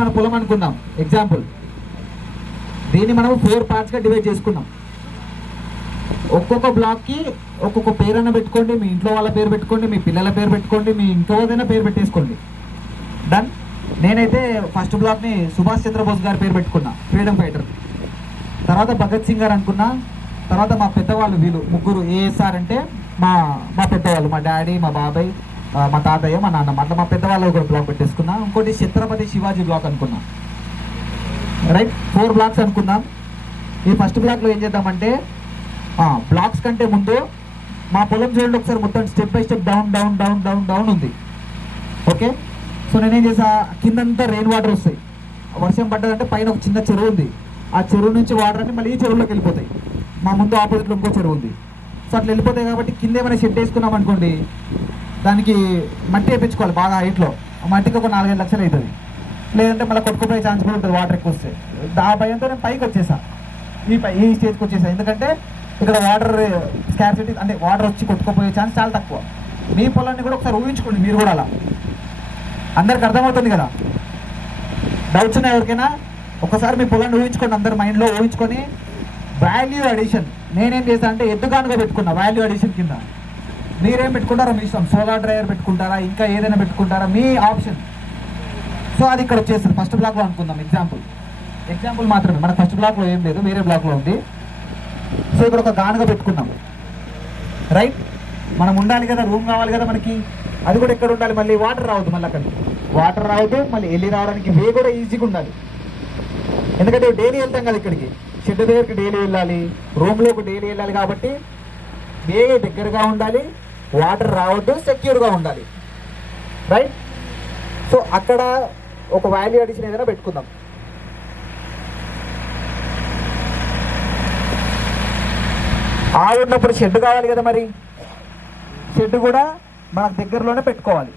మన పొలం అనుకుందాం. ఎగ్జాంపుల్ దీన్ని మనం ఫోర్ పార్ట్స్గా డివైడ్ చేసుకున్నాం. ఒక్కొక్క బ్లాక్కి ఒక్కొక్క పేరైనా పెట్టుకోండి మీ ఇంట్లో వాళ్ళ పేరు పెట్టుకోండి మీ పిల్లల పేరు పెట్టుకోండి మీ ఇంట్లో ఏదైనా పేరు పెట్టేసుకోండి. డన్ నేనైతే ఫస్ట్ బ్లాక్ని సుభాష్ చంద్రబోస్ గారి పేరు పెట్టుకున్నా ఫ్రీడమ్ ఫైటర్. తర్వాత భగత్ సింగ్ గారు అనుకున్నా తర్వాత మా పెద్దవాళ్ళు వీళ్ళు ముగ్గురు ఏఎస్ఆర్ అంటే మా మా పెద్దవాళ్ళు మా డాడీ మా బాబాయ్ మా తాతయ్య మా నాన్న అట్లా మా పెద్దవాళ్ళు ఒక బ్లాక్ పెట్టేసుకున్నా. ఇంకోటి ఛత్రపతి శివాజీ బ్లాక్ అనుకున్నా. రైట్ ఫోర్ బ్లాక్స్ అనుకుందాం ఈ ఫస్ట్ బ్లాక్లో ఏం చేద్దామంటే బ్లాక్స్ కంటే ముందు మా పొలం చూడండి ఒకసారి మొత్తం step by step down down down down down ఉంది. ఓకే సో నేనేం చేసా కిందంతా రెయిన్ వాటర్ వస్తాయి. వర్షం పడ్డదంటే పైన ఒక చిన్న చెరువు ఉంది. ఆ చెరువు నుంచి వాటర్ అన్ని మళ్ళీ ఈ చెరువులోకి వెళ్ళిపోతాయి. మా ముందు ఆపోజిట్లో ఇంకో చెరువు ఉంది. సో అట్లా వెళ్ళిపోతాయి కాబట్టి కింద ఏమైనా షెడ్ వేసుకున్నాం అనుకోండి దానికి మట్టి వేయించుకోవాలి బాగా హైట్లో. మట్టికి ఒక నాలుగైదు లక్షలు అవుతుంది. లేదంటే మళ్ళీ కొట్టుకుపోయే ఛాన్స్ కూడా ఉంటుంది వాటర్ ఎక్కువ వస్తే. ఆ భయంతో నేను పైకి వచ్చేసా. ఈ పై ఈ స్టేజ్కి వచ్చేసా. ఎందుకంటే ఇక్కడ వాటర్ స్కార్సిటీ అంటే వాటర్ వచ్చి కొట్టుకుపోయే ఛాన్స్ చాలా తక్కువ. మీ పొలాన్ని కూడా ఒకసారి ఊహించుకోండి మీరు కూడా అలా. అందరికి అర్థమవుతుంది కదా? డౌట్స్ ఉన్నాయి ఎవరికైనా ఒకసారి మీ పొలాన్ని ఊహించుకోండి. అందరి మైండ్లో ఊహించుకొని వాల్యూ అడిషన్ నేనేం చేశాను అంటే ఎద్దుగానుగా పెట్టుకున్నా వాల్యూ అడిషన్ కింద. మీరేం పెట్టుకుంటారో? మీ ఇష్టం సోలార్ డ్రైవర్ పెట్టుకుంటారా? ఇంకా ఏదైనా పెట్టుకుంటారా? మీ ఆప్షన్. సో అది ఇక్కడ వచ్చేస్తుంది. ఫస్ట్ బ్లాక్లో అనుకుందాం. ఎగ్జాంపుల్ ఎగ్జాంపుల్ మాత్రమే. మన ఫస్ట్ బ్లాక్లో ఏం లేదు. వేరే బ్లాక్లో ఉంది. సో ఇక్కడ ఒక గానుగా పెట్టుకున్నాం రైట్ మనం ఉండాలి కదా. రూమ్ కావాలి కదా మనకి. అది కూడా ఎక్కడ ఉండాలి? మళ్ళీ వాటర్ రావద్దు మళ్ళీ అక్కడ వాటర్ రావద్దు మళ్ళీ వెళ్ళి రావడానికి వే కూడా ఈజీగా ఉండాలి. ఎందుకంటే డైలీ వెళ్తాం కదా ఇక్కడికి. షెడ్ దగ్గరికి డైలీ వెళ్ళాలి. రూమ్లోకి డైలీ వెళ్ళాలి కాబట్టి వే దగ్గరగా ఉండాలి. వాటర్ రావద్దు సెక్యూర్గా ఉండాలి. రైట్ సో అక్కడ ఒక వాల్యూ అడిషన్ ఏదైనా పెట్టుకుందాం. ఆవు ఉన్నప్పుడు షెడ్ కావాలి కదా మరి? షెడ్ కూడా మనకు దగ్గరలోనే పెట్టుకోవాలి.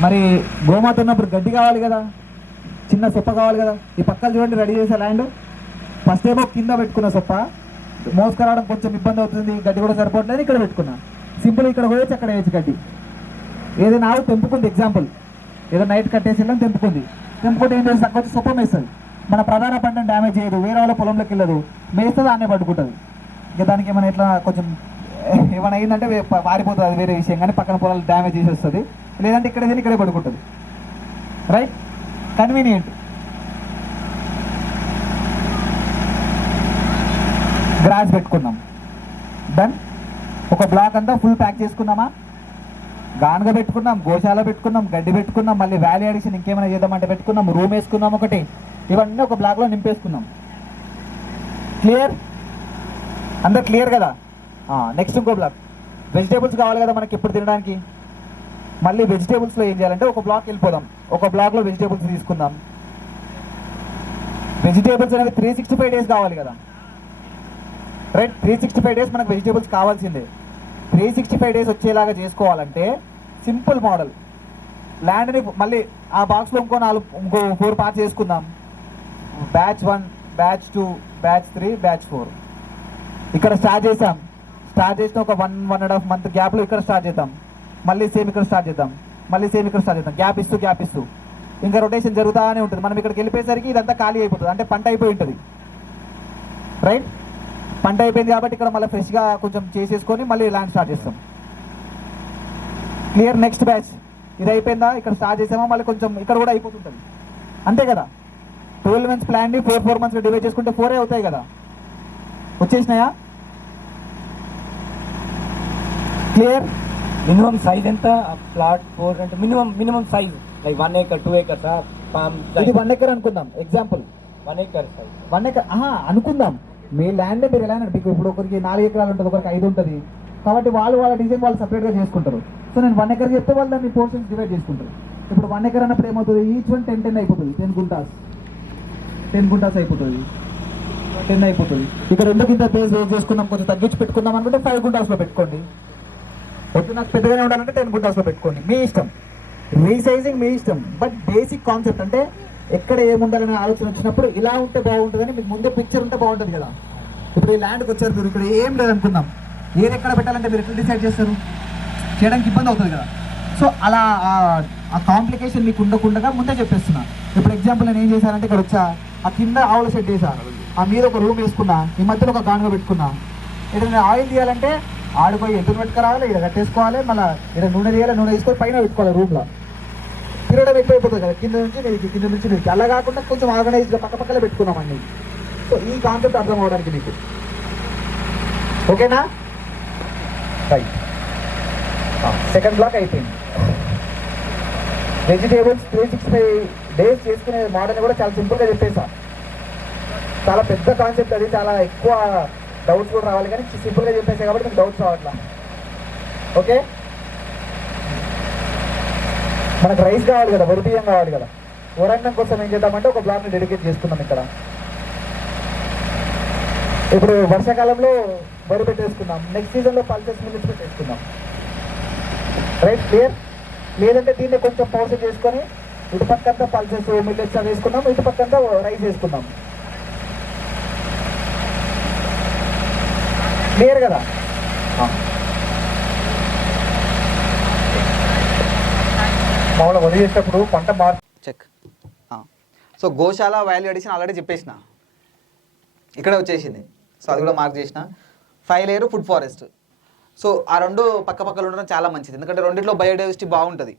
మరి గోమాత ఉన్నప్పుడు గడ్డి కావాలి కదా? చిన్న సొప్ప కావాలి కదా? ఈ పక్కన చూడండి రెడీ చేసే ల్యాండ్ ఫస్ట్ ఏమో కింద పెట్టుకున్న సొప్ప. మోసుకురావడం కొంచెం ఇబ్బంది అవుతుంది గడ్డి కూడా సరిపోవట్లేదు ఇక్కడ పెట్టుకున్నా. సింపుల్ ఇక్కడ పోయొచ్చు అక్కడ వేయచ్చు గడ్డి. ఏదైనా ఆవు తెంపుకుంది ఎగ్జాంపుల్ ఏదో నైట్ కట్టేసి తెంపుకుంది. తెంపుకుంటే ఏం చేస్తుంది? కొంచెం సొప్ప వేస్తుంది మన ప్రధాన పంటను డ్యామేజ్ చేయదు వేరే వాళ్ళ పొలంలోకి వెళ్ళదు. మేస్తుంది ఆనే పట్టుకుంటుంది. ఇక దానికి ఏమైనా ఇట్లా కొంచెం ఏమైనా అయిందంటే పారిపోతుంది అది వేరే విషయం. కానీ పక్కన పొలాలు డ్యామేజ్ చేసేస్తుంది లేదంటే ఇక్కడ ఇక్కడే పడుకుంటుంది. రైట్ కన్వీనియంట్ గ్రాస్ పెట్టుకుందాం డన్ ఒక బ్లాక్ అంతా ఫుల్ ప్యాక్ చేసుకుందామా గానుగ పెట్టుకున్నాం గోశాల పెట్టుకున్నాం గడ్డి పెట్టుకున్నాం మళ్ళీ వ్యాలీ అడిషన్ ఇంకేమైనా చేద్దామంటే పెట్టుకున్నాం రూమ్ వేసుకున్నాం ఒకటి. ఇవన్నీ ఒక బ్లాక్లో నింపేసుకున్నాం. క్లియర్ అందరు క్లియర్ కదా? నెక్స్ట్ ఇంకో బ్లాక్ వెజిటేబుల్స్ కావాలి కదా మనకి ఎప్పుడు తినడానికి? మళ్ళీ వెజిటేబుల్స్లో ఏం చేయాలంటే ఒక బ్లాక్ వెళ్ళిపోదాం. ఒక బ్లాక్లో వెజిటేబుల్స్ తీసుకుందాం. వెజిటేబుల్స్ అనేవి త్రీ సిక్స్టీ ఫైవ్ డేస్ కావాలి కదా? Right three sixty five days మనకు వెజిటేబుల్స్ కావాల్సిందే. త్రీ సిక్స్టీ ఫైవ్ డేస్ వచ్చేలాగా చేసుకోవాలంటే సింపుల్ మోడల్ ల్యాండ్ని మళ్ళీ ఆ బాక్స్లో ఇంకో నాలుగు ఇంకో ఫోర్ పార్ట్స్ చేసుకుందాం. Batch one batch two batch three batch four ఇక్కడ స్టార్ట్ చేసాం. స్టార్ట్ చేసిన ఒక one one and half month గ్యాప్లో ఇక్కడ స్టార్ట్ చేద్దాం. మళ్ళీ సేమ్ ఇక్కడ స్టార్ట్ చేద్దాం. మళ్ళీ సేమ్ ఇక్కడ స్టార్ట్ చేద్దాం. గ్యాప్ ఇస్తూ గ్యాప్ ఇస్తూ. ఇంకా రొటేషన్ జరుగుతూనే ఉంటుంది. మనం ఇక్కడికి వెళ్ళిపోయేసరికి ఇదంతా ఖాళీ అయిపోతుంది. అంటే పంట అయిపోయి ఉంటుంది. రైట్ పంట అయిపోయింది కాబట్టి ఇక్కడ మళ్ళీ ఫ్రెష్గా కొంచెం చేసేసుకొని మళ్ళీ ల్యాండ్ స్టార్ట్ చేస్తాం. క్లియర్ నెక్స్ట్ బ్యాచ్ ఇది అయిపోయిందా? ఇక్కడ స్టార్ట్ చేసామా? మళ్ళీ కొంచెం ఇక్కడ కూడా అయిపోతుంటుంది. అంతే కదా? ట్వెల్వ్ మంత్స్ ప్లాన్ని ఫోర్ ఫోర్ మంత్స్ డివైడ్ చేసుకుంటే ఫోరే అవుతాయి కదా? వచ్చేసినాయా? క్లియర్ మినిమం సైజ్ ఎంత? ప్లాట్ ఫోర్ అంటే minimum minimum size like one acre two acres palm ఇది వన్ ఎకర్ అనుకుందాం. Example one acre size one ఆహా అనుకుందాం. మీ ల్యాండ్ మీరు ఎలా మీకు ఇప్పుడు ఒకరికి నాలుగు ఎకరాలు ఉంటుంది ఒకరికి ఐదు ఉంటుంది. కాబట్టి వాళ్ళు వాళ్ళ డిజైన్ వాళ్ళు సపరేట్గా చేసుకుంటారు. సో నేను వన్ ఎకర్ చెప్తే వాళ్ళు దాన్ని పోర్షన్స్ డివైడ్ చేసుకుంటారు. ఇప్పుడు వన్ ఎకర్ అన్నప్పుడు ఏమవుతుంది? ఈచ్ వన్ టెన్ టెన్ అయిపోతుంది. టెన్ గుంటాస్. టెన్ గుంటాస్ అయిపోతుంది. టెన్ అయిపోతుంది. ఇక్కడ ఎందుకు ఇంత బేస్ వేస్ చేసుకుందాం కొంచెం తగ్గించి పెట్టుకుందాం అనుకుంటే ఫైవ్ గుంటాస్లో పెట్టుకోండి. వద్దు నాకు పెద్దగానే ఉండాలంటే టెన్ గుంటాస్లో పెట్టుకోండి. మీ ఇష్టం. రీసైజింగ్ మీ ఇష్టం. బట్ బేసిక్ కాన్సెప్ట్ అంటే ఎక్కడ ఏముండాలనే ఆలోచన వచ్చినప్పుడు ఇలా ఉంటే బాగుంటుందని మీకు ముందే పిక్చర్ ఉంటే బాగుంటుంది కదా. ఇప్పుడు ఈ ల్యాండ్కి వచ్చారు మీరు ఇక్కడ ఏం లేదనుకుందాం. ఏది ఎక్కడ పెట్టాలంటే మీరు ఎట్లా డిసైడ్ చేస్తారు? చేయడానికి ఇబ్బంది అవుతుంది కదా. సో అలా ఆ- కాంప్లికేషన్ మీకు ఉండకుండా ముందే చెప్పేస్తున్నా. ఇప్పుడు ఎగ్జాంపుల్ నేను ఏం చేశానంటే ఇక్కడ వచ్చా ఆ కింద ఆవుల సెట్ చేశా ఆ మీద ఒక రూమ్ వేసుకున్నా ఈ మధ్యలో ఒక గానుగా పెట్టుకున్నా. ఇక్కడ ఆయిల్ తీయాలంటే ఆడిపోయి ఎదురు పెట్టుకురావాలి ఇక్కడ కట్టేసుకోవాలి మళ్ళీ ఇక్కడ నూనె తీయాలి నూనె తీసుకొని పైన పెట్టుకోవాలి రూమ్లో తిరగడం ఎక్కువైపోతుంది కదా. కింద నుంచి మీదకి కింద నుంచి మీదకి. అలా కాకుండా కొంచెం ఆర్గనైజ్గా పక్క పక్కనే పెట్టుకున్నామండి సో ఈ కాన్సెప్ట్ అర్థం అవడానికి మీకు. ఓకేనా? రైట్ సెకండ్ బ్లాక్ అయిపోయింది. Vegetables three six five days చేసుకునే మోడల్ కూడా చాలా సింపుల్గా చెప్పేసా చాలా పెద్ద కాన్సెప్ట్ అది. చాలా ఎక్కువ డౌట్స్ కూడా రావాలి కానీ సింపుల్గా చెప్పేసా కాబట్టి మీకు డౌట్స్ రావట్లా. ఓకే మనకు రైస్ కావాలి కదా వరి బియ్యం కావాలి కదా. వరంగం కోసం ఏం చేద్దామంటే ఒక బ్లాక్ని డెడికేట్ చేసుకున్నాం ఇక్కడ. ఇప్పుడు వర్షాకాలంలో వరి పెట్టేసుకున్నాం నెక్స్ట్ సీజన్లో పల్సెస్ మిల్లిస్ పెట్టేసుకున్నాం రైట్ క్లియర్ లేదంటే దీన్ని కొంచెం పౌసర్ చేసుకొని ఇటు పక్కంతా పల్సెస్ మిల్లెట్స్ అవి వేసుకున్నాం ఇటు పక్కంతా రైస్ వేసుకున్నాం క్లియర్ కదా? మామూలుగా వదిలేసేటప్పుడు పంట మార్ చెక్ సో గోశాల వాల్యూ అడిషన్ ఆల్రెడీ చెప్పేసిన. ఇక్కడే వచ్చేసింది. సో అది కూడా మార్క్ చేసిన. Five layer food forest so ఆ రెండు పక్క ఉండడం చాలా మంచిది. ఎందుకంటే రెండిట్లో బయోడైవర్సిటీ బాగుంటుంది.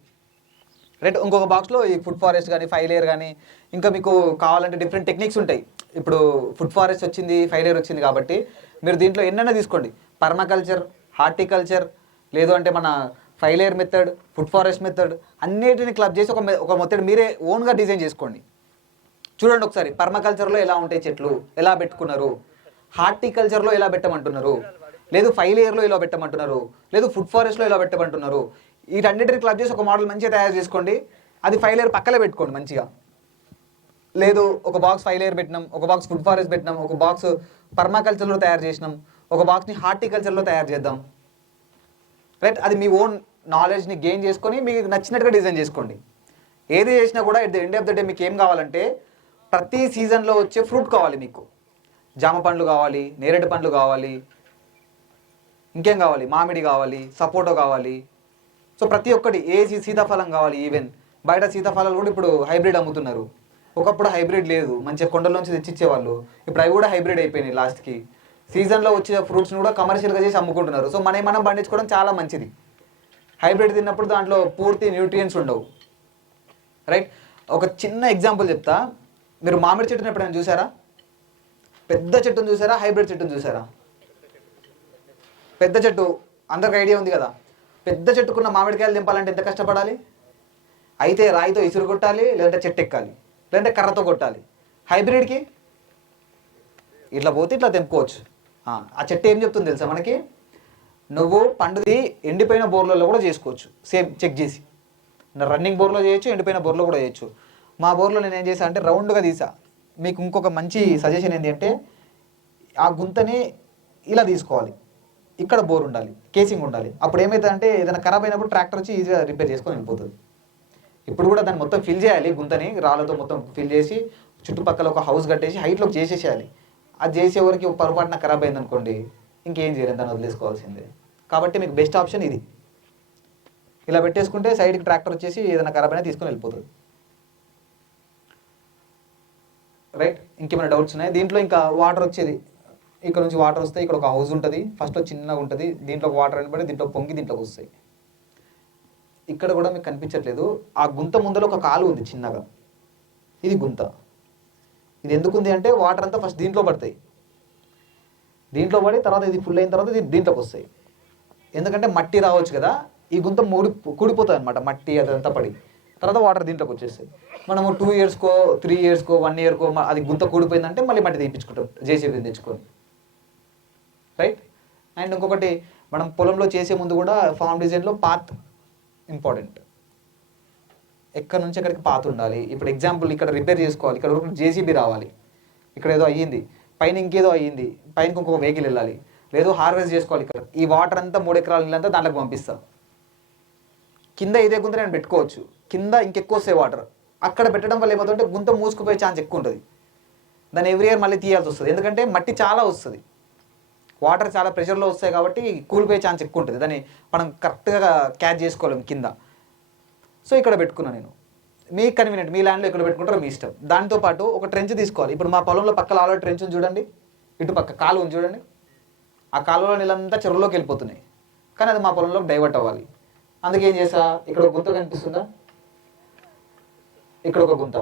రైట్ ఇంకొక బాక్స్లో ఈ ఫుడ్ ఫారెస్ట్ కానీ ఫైవ్ లేయర్ కానీ ఇంకా మీకు కావాలంటే డిఫరెంట్ టెక్నిక్స్ ఉంటాయి. ఇప్పుడు ఫుడ్ ఫారెస్ట్ వచ్చింది ఫైవ్ లేయర్ వచ్చింది కాబట్టి మీరు దీంట్లో ఎన్నైనా తీసుకోండి. పర్మాకల్చర్ హార్టికల్చర్ లేదు అంటే మన five layer method food forest method అన్నిటిని క్లబ్ చేసి ఒక ఒక మెథడ్ మీరే ఓన్గా డిజైన్ చేసుకోండి. చూడండి ఒకసారి పర్మాకల్చర్లో ఎలా ఉంటాయి చెట్లు ఎలా పెట్టుకున్నారు? హార్టికల్చర్లో ఎలా పెట్టమంటున్నారు? లేదు ఫైవ్ లేయర్లో ఎలా పెట్టమంటున్నారు? లేదు ఫుడ్ ఫారెస్ట్లో ఎలా పెట్టమంటున్నారు? వీటన్నిటిని క్లబ్ చేసి ఒక మోడల్ మంచిగా తయారు చేసుకోండి. అది ఫైవ్ లేయర్ పక్కనే పెట్టుకోండి మంచిగా. లేదు ఒక బాక్స్ ఫైవ్ లేయర్ పెట్టినాం ఒక బాక్స్ ఫుడ్ ఫారెస్ట్ పెట్టినాం ఒక బాక్స్ పర్మాకల్చర్లో తయారు చేసినాం ఒక బాక్స్ని హార్టికల్చర్లో తయారు చేద్దాం. రైట్ అది మీ ఓన్ నాలెడ్జ్ని గెయిన్ చేసుకొని మీకు నచ్చినట్టుగా డిజైన్ చేసుకోండి. ఏది చేసినా కూడా at the end of the day మీకు ఏం కావాలంటే ప్రతి సీజన్లో వచ్చే ఫ్రూట్ కావాలి మీకు. జామ పండ్లు కావాలి నేరేడు పండ్లు కావాలి ఇంకేం కావాలి? మామిడి కావాలి సపోటో కావాలి. సో ప్రతి ఒక్కటి ఏ సీతాఫలం కావాలి ఈవెన్ బయట సీతాఫలాలు కూడా ఇప్పుడు హైబ్రిడ్ అమ్ముతున్నారు. ఒకప్పుడు హైబ్రిడ్ లేదు. మంచిగా కొండల్లోంచి తెచ్చిచ్చేవాళ్ళు. ఇప్పుడు అవి కూడా హైబ్రిడ్ అయిపోయినాయి లాస్ట్కి సీజన్లో వచ్చే ఫ్రూట్స్ని కూడా కమర్షియల్గా చేసి అమ్ముకుంటున్నారు. సో మనం మనం పండించుకోవడం చాలా మంచిది. హైబ్రిడ్ తిన్నప్పుడు దాంట్లో పూర్తి న్యూట్రియంట్స్ ఉండవు. రైట్ ఒక చిన్న ఎగ్జాంపుల్ చెప్తా. మీరు మామిడి చెట్టుని ఎప్పుడైనా చూసారా? పెద్ద చెట్టును చూసారా? హైబ్రిడ్ చెట్టును చూసారా? పెద్ద చెట్టు. అందరికి ఐడియా ఉంది కదా. పెద్ద చెట్టుకున్న మామిడికాయలు దింపాలంటే ఎంత కష్టపడాలి? అయితే రాయితో ఇసురు కొట్టాలి లేదంటే చెట్టు ఎక్కాలి లేదంటే కర్రతో కొట్టాలి. హైబ్రిడ్కి? ఇట్లా పోతే ఇట్లా తెంపుకోవచ్చు. ఆ ఆ చెట్టు ఏం చెప్తుంది తెలుసా మనకి? నువ్వు పండుది ఎండిపోయిన బోర్లలో కూడా చేసుకోవచ్చు. సేమ్ చెక్ చేసి. రన్నింగ్ బోర్లో చేయొచ్చు ఎండిపోయిన బోర్లో కూడా చేయొచ్చు. మా బోర్లో నేను ఏం చేసా అంటే రౌండ్గా తీసా మీకు ఇంకొక మంచి సజెషన్ ఏంటి అంటే ఆ గుంతని ఇలా తీసుకోవాలి. ఇక్కడ బోర్ ఉండాలి కేసింగ్ ఉండాలి. అప్పుడు ఏమవుతుందంటే ఏదైనా ఖరాబ్ అయినప్పుడు ట్రాక్టర్ వచ్చి ఈజీగా రిపేర్ చేసుకొని వెళ్ళిపోతుంది. ఇప్పుడు కూడా దాన్ని మొత్తం ఫిల్ చేయాలి గుంతని రాళ్ళతో మొత్తం ఫిల్ చేసి చుట్టుపక్కల ఒక హౌస్ కట్టేసి హైట్లోకి చేసేసేయాలి. అది చేసేవరకు పొరపాటున ఖరాబ్ అయింది అనుకోండి ఇంకేం చేయలేదు దాన్ని వదిలేసుకోవాల్సిందే. కాబట్టి మీకు బెస్ట్ ఆప్షన్ ఇది. ఇలా పెట్టేసుకుంటే సైడ్కి ట్రాక్టర్ వచ్చేసి ఏదైనా ఖరాబ్ అయినా తీసుకొని వెళ్ళిపోతుంది. రైట్ ఇంకేమైనా డౌట్స్ ఉన్నాయి? దీంట్లో ఇంకా వాటర్ వచ్చేది. ఇక్కడ నుంచి వాటర్ వస్తాయి ఇక్కడ ఒక హౌస్ ఉంటుంది. ఫస్ట్లో చిన్నగా ఉంటుంది. దీంట్లో వాటర్ అనిపడి దీంట్లో పొంగి దీంట్లోకి వస్తాయి. ఇక్కడ కూడా మీకు కనిపించట్లేదు. ఆ గుంత ముందర ఒక కాలు ఉంది చిన్నగా. ఇది గుంత. ఇది ఎందుకు ఉంది అంటే వాటర్ అంతా ఫస్ట్ దీంట్లో పడతాయి. దీంట్లో పడి తర్వాత ఇది ఫుల్ అయిన తర్వాత ఇది దీంట్లోకి వస్తాయి. ఎందుకంటే మట్టి రావచ్చు కదా ఈ గుంత మూడి కూడిపోతుంది అనమాట మట్టి అదంతా పడి. తర్వాత వాటర్ దీంట్లోకి వచ్చేస్తుంది మనము టూ ఇయర్స్కో త్రీ ఇయర్స్కో వన్ ఇయర్కో అది గుంత కూడిపోయిందంటే మళ్ళీ మట్టి తీపించుకుంటాం జేసీబీ తెచ్చుకొని. రైట్ అండ్ ఇంకొకటి మనం పొలంలో చేసే ముందు కూడా ఫామ్ డిజైన్లో పాత్ ఇంపార్టెంట్ ఎక్కడి నుంచి ఎక్కడికి పాత ఉండాలి? ఇప్పుడు ఎగ్జాంపుల్ ఇక్కడ రిపేర్ చేసుకోవాలి ఇక్కడ జేసీబీ రావాలి. ఇక్కడ ఏదో అయ్యింది. పైన ఇంకేదో అయ్యింది. పైన ఇంకొక వెహికల్ వెళ్ళాలి. లేదు హార్వెస్ట్ చేసుకోవాలి ఇక్కడ. ఈ వాటర్ అంతా మూడు ఎకరాల నీళ్ళంతా దాంట్లోకి పంపిస్తాను కింద ఇదే గుంత నేను పెట్టుకోవచ్చు. కింద ఇంకెక్కువ వస్తాయి వాటర్ అక్కడ పెట్టడం వల్ల ఏమవుతుందంటే గుంత మూసుకుపోయే ఛాన్స్ ఎక్కువ ఉంటుంది. దాన్ని ఎవ్రీ ఇయర్ మళ్ళీ తీయాల్సి వస్తుంది. ఎందుకంటే మట్టి చాలా వస్తుంది. వాటర్ చాలా ప్రెషర్లో వస్తాయి కాబట్టి కూలిపోయే ఛాన్స్ ఎక్కువ ఉంటుంది. దాన్ని మనం కరెక్ట్గా క్యాచ్ చేసుకోలేము కింద. సో ఇక్కడ పెట్టుకున్నా నేను. మీ కన్వీనియంట్ మీ ల్యాండ్లో ఇక్కడ పెట్టుకుంటారో మీ ఇష్టం. దాంతోపాటు ఒక ట్రెంచ్ తీసుకోవాలి. ఇప్పుడు మా పొలంలో పక్కన ఆల్రెడీ ట్రెంచ్ ఉంది చూడండి. ఇటు పక్క కాలు ఉంది చూడండి. ఆ కాలువలో నీళ్ళంతా చెరువులోకి వెళ్ళిపోతున్నాయి. కానీ అది మా పొలంలోకి డైవర్ట్ అవ్వాలి. అందుకే ఏం చేసా ఇక్కడ ఒక గుంత కనిపిస్తుందా? ఇక్కడ ఒక గుంత.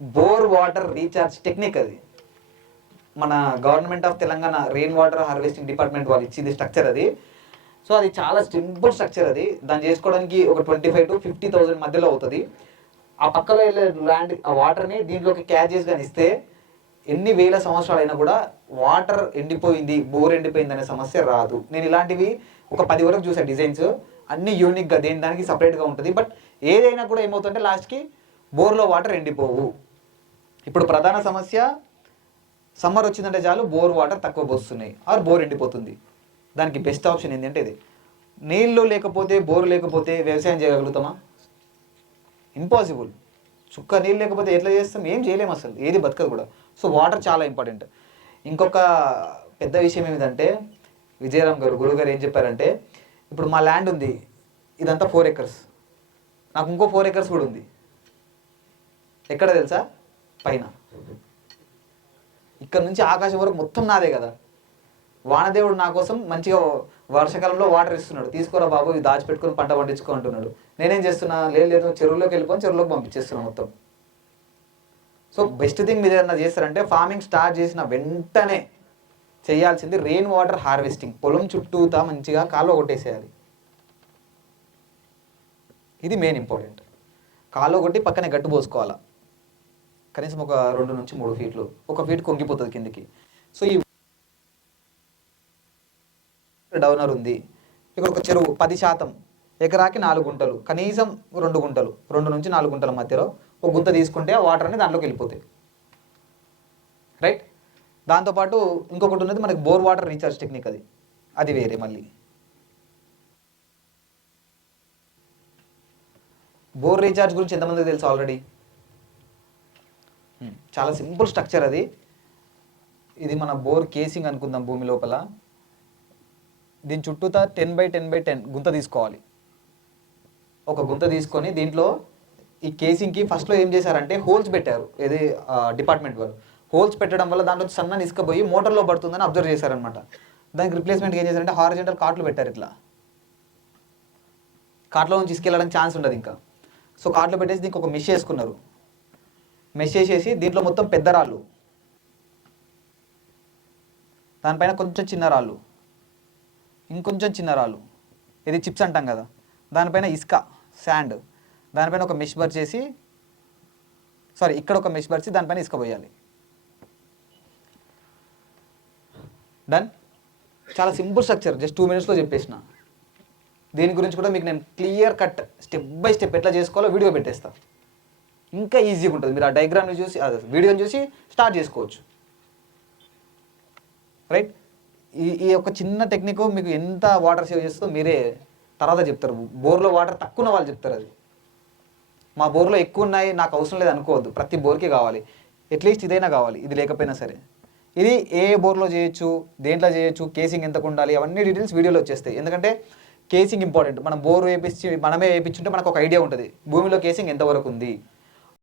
బోర్ వాటర్ రీఛార్జ్ టెక్నిక్ అది. మన government of Telangana rain water harvesting department వాళ్ళు ఇచ్చింది స్ట్రక్చర్ అది. సో అది చాలా సింపుల్ స్ట్రక్చర్ అది. దాన్ని చేసుకోవడానికి ఒక twenty five to fifty thousand మధ్యలో అవుతుంది. ఆ పక్కలో వెళ్ళే ల్యాండ్ ఆ వాటర్ని దీంట్లోకి క్యాచెస్ కానీ ఇస్తే ఎన్ని వేల సంవత్సరాలు అయినా కూడా వాటర్ ఎండిపోయింది బోర్ ఎండిపోయింది అనే సమస్య రాదు. నేను ఇలాంటివి ఒక పది వరకు చూసాను డిజైన్స్. అన్ని యూనిక్గా దేని దానికి సపరేట్గా ఉంటుంది. బట్ ఏదైనా కూడా ఏమవుతుంటే లాస్ట్కి బోర్లో వాటర్ ఎండిపోవు. ఇప్పుడు ప్రధాన సమస్య సమ్మర్ వచ్చిందంటే చాలు బోర్ వాటర్ తక్కువ పోస్తున్నాయి. ఆర్ బోర్ ఎండిపోతుంది. దానికి బెస్ట్ ఆప్షన్ ఏంటంటే ఇది. నీళ్ళు లేకపోతే బోర్ లేకపోతే వ్యవసాయం చేయగలుగుతామా? ఇంపాసిబుల్ చుక్క నీళ్ళు లేకపోతే ఎట్లా చేస్తాం? ఏం చేయలేము అసలు. ఏది బతకదు కూడా. సో వాటర్ చాలా ఇంపార్టెంట్. ఇంకొక పెద్ద విషయం ఏమిటంటే విజయరామ్ గారు గురువు గారు ఏం చెప్పారంటే ఇప్పుడు మా ల్యాండ్ ఉంది ఇదంతా ఫోర్ ఎకర్స్. నాకు ఇంకో ఫోర్ ఎకర్స్ కూడా ఉంది. ఎక్కడ తెలుసా? పైన. ఇక్కడ నుంచి ఆకాశం వరకు మొత్తం నాదే కదా. వానదేవుడు నా కోసం మంచిగా వర్షాకాలంలో వాటర్ ఇస్తున్నాడు. తీసుకోరా బాబు ఇది దాచిపెట్టుకొని పంట పండించుకో అంటున్నాడు. నేనేం చేస్తున్నా? లేదు లేదు చెరువులోకి వెళ్ళిపోయి చెరువులోకి పంపించేస్తున్నా మొత్తం. సో బెస్ట్ థింగ్ మీరు ఏదైనా చేస్తారంటే ఫార్మింగ్ స్టార్ట్ చేసిన వెంటనే చేయాల్సింది రెయిన్ వాటర్ హార్వెస్టింగ్ పొలం చుట్టూతా మంచిగా కాలువ కొట్టేసేయాలి. ఇది మెయిన్ ఇంపార్టెంట్ కాలువ కొట్టి పక్కనే గట్టు పోసుకోవాలా. కనీసం ఒక రెండు నుంచి మూడు ఫీట్లు ఒక ఫీట్ కొంగిపోతుంది కిందికి. సో ఈ డౌనర్ ఉంది. ఇక్కడ ఒక చెరువు పది శాతం. ఎకరాకి నాలుగు గుంటలు. కనీసం రెండు గుంటలు. రెండు నుంచి నాలుగు గుంటల మధ్యలో ఒక గుంత తీసుకుంటే ఆ వాటర్ అనేది దాంట్లోకి వెళ్ళిపోతాయి. రైట్ దాంతోపాటు ఇంకొకటి ఉన్నది మనకి బోర్ వాటర్ రీఛార్జ్ టెక్నిక్ అది. అది వేరే మళ్ళీ. బోర్ రీఛార్జ్ గురించి ఎంతమందికి తెలుసు ఆల్రెడీ hmm. చాలా సింపుల్ స్ట్రక్చర్ అది. ఇది మన బోర్ కేసింగ్ అనుకుందాం భూమి లోపల. దీని చుట్టూతా ten by ten by ten గుంత తీసుకోవాలి. ఒక గుంత తీసుకొని దీంట్లో ఈ కేసింగ్కి ఫస్ట్లో ఏం చేశారంటే హోల్స్ పెట్టారు ఏది డిపార్ట్మెంట్ వాళ్ళు. హోల్స్ పెట్టడం వల్ల దాంట్లో సన్న ఇసుకపోయి మోటార్లో పడుతుందని అబ్జర్వ్ చేశారనమాట దానికి రిప్లేస్మెంట్ ఏం చేశారంటే హారిజెంటల్ కాట్లు పెట్టారు ఇట్లా. కార్ట్లో నుంచి తీసుకెళ్ళడానికి ఛాన్స్ ఉండదు ఇంకా. సో కార్ట్లో పెట్టేసి దీనికి ఒక మెష్ చేసుకున్నారు. మెష్ చేసేసి దీంట్లో మొత్తం పెద్ద రాళ్ళు. దానిపైన కొంచెం చిన్న రాళ్ళు. ఇంకొంచెం చిన్న రాళ్ళు. ఇది చిప్స్ అంటాం కదా. దానిపైన ఇసుక శాండ్ దానిపైన ఒక మెష్ చేసి సారీ ఇక్కడ ఒక మెష్ పరిచి దానిపైన ఇసుక పోయాలి డన్ చాలా సింపుల్ స్ట్రక్చర్ జస్ట్ టూ మినిట్స్లో చెప్పేసిన. దీని గురించి కూడా మీకు నేను clear cut step by step ఎట్లా చేసుకోవాలో వీడియో పెట్టేస్తా. ఇంకా ఈజీగా ఉంటుంది. మీరు ఆ డయాగ్రామ్ని చూసి వీడియోని చూసి స్టార్ట్ చేసుకోవచ్చు. రైట్ ఈ ఈ యొక్క చిన్న టెక్నిక్ మీకు ఎంత వాటర్ సేవ్ చేస్తుందో మీరే తర్వాత చెప్తారు. బోర్లో వాటర్ తక్కువ ఉన్న వాళ్ళు చెప్తారు అది. మా బోర్లో ఎక్కువ ఉన్నాయి నాకు అవసరం లేదు అనుకోవద్దు. ప్రతి బోర్కి కావాలి. అట్లీస్ట్ ఇదైనా కావాలి. ఇది లేకపోయినా సరే. ఇది ఏ బోర్లో చేయొచ్చు దేంట్లో చేయొచ్చు కేసింగ్ ఎంతకు ఉండాలి అవన్నీ డీటెయిల్స్ వీడియోలో వచ్చేస్తాయి. ఎందుకంటే కేసింగ్ ఇంపార్టెంట్ మనం బోర్ వేపించి మనమే వేయించుంటే మనకు ఒక ఐడియా ఉంటుంది. భూమిలో కేసింగ్ ఎంతవరకు ఉంది?